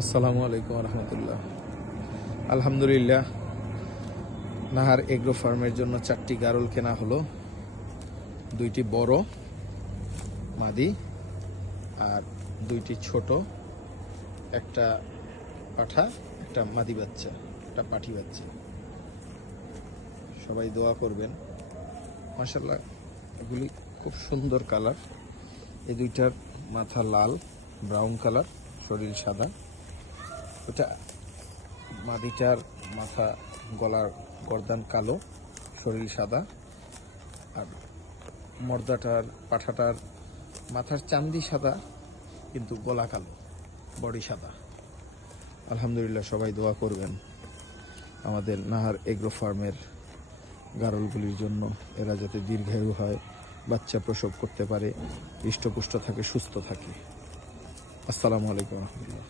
আসসালামু আলাইকুম রহমতুল্লাহ। আলহামদুলিল্লাহ, নাহার এগ্রো ফার্মের জন্য 4টি গারল কেনা হলো। 2টি বড় মাদি আর 2টি ছোট, একটা পাঠা, একটা মাদি বাচ্চা, একটা পাঠি বাচ্চা। সবাই দোয়া করবেন। মাশাআল্লাহ, এগুলি খুব সুন্দর কালার। এই 2টার মাথা লাল ব্রাউন কালার, শরীর সাদা। ওটা মাদিটার মাথা, গলার গর্দান কালো, শরীর সাদা। আর মর্দাটার, পাঠাটার মাথার চান্দি সাদা কিন্তু গলা কালো, বডি সাদা। আলহামদুলিল্লাহ, সবাই দোয়া করবেন আমাদের নাহার এগ্রো ফার্মের গারলগুলির জন্য। এরা যাতে দীর্ঘায়ু হয়, বাচ্চা প্রসব করতে পারে, হৃষ্টপুষ্ট থাকে, সুস্থ থাকে। আসসালামু আলাইকুম রহমতুল্লাহ।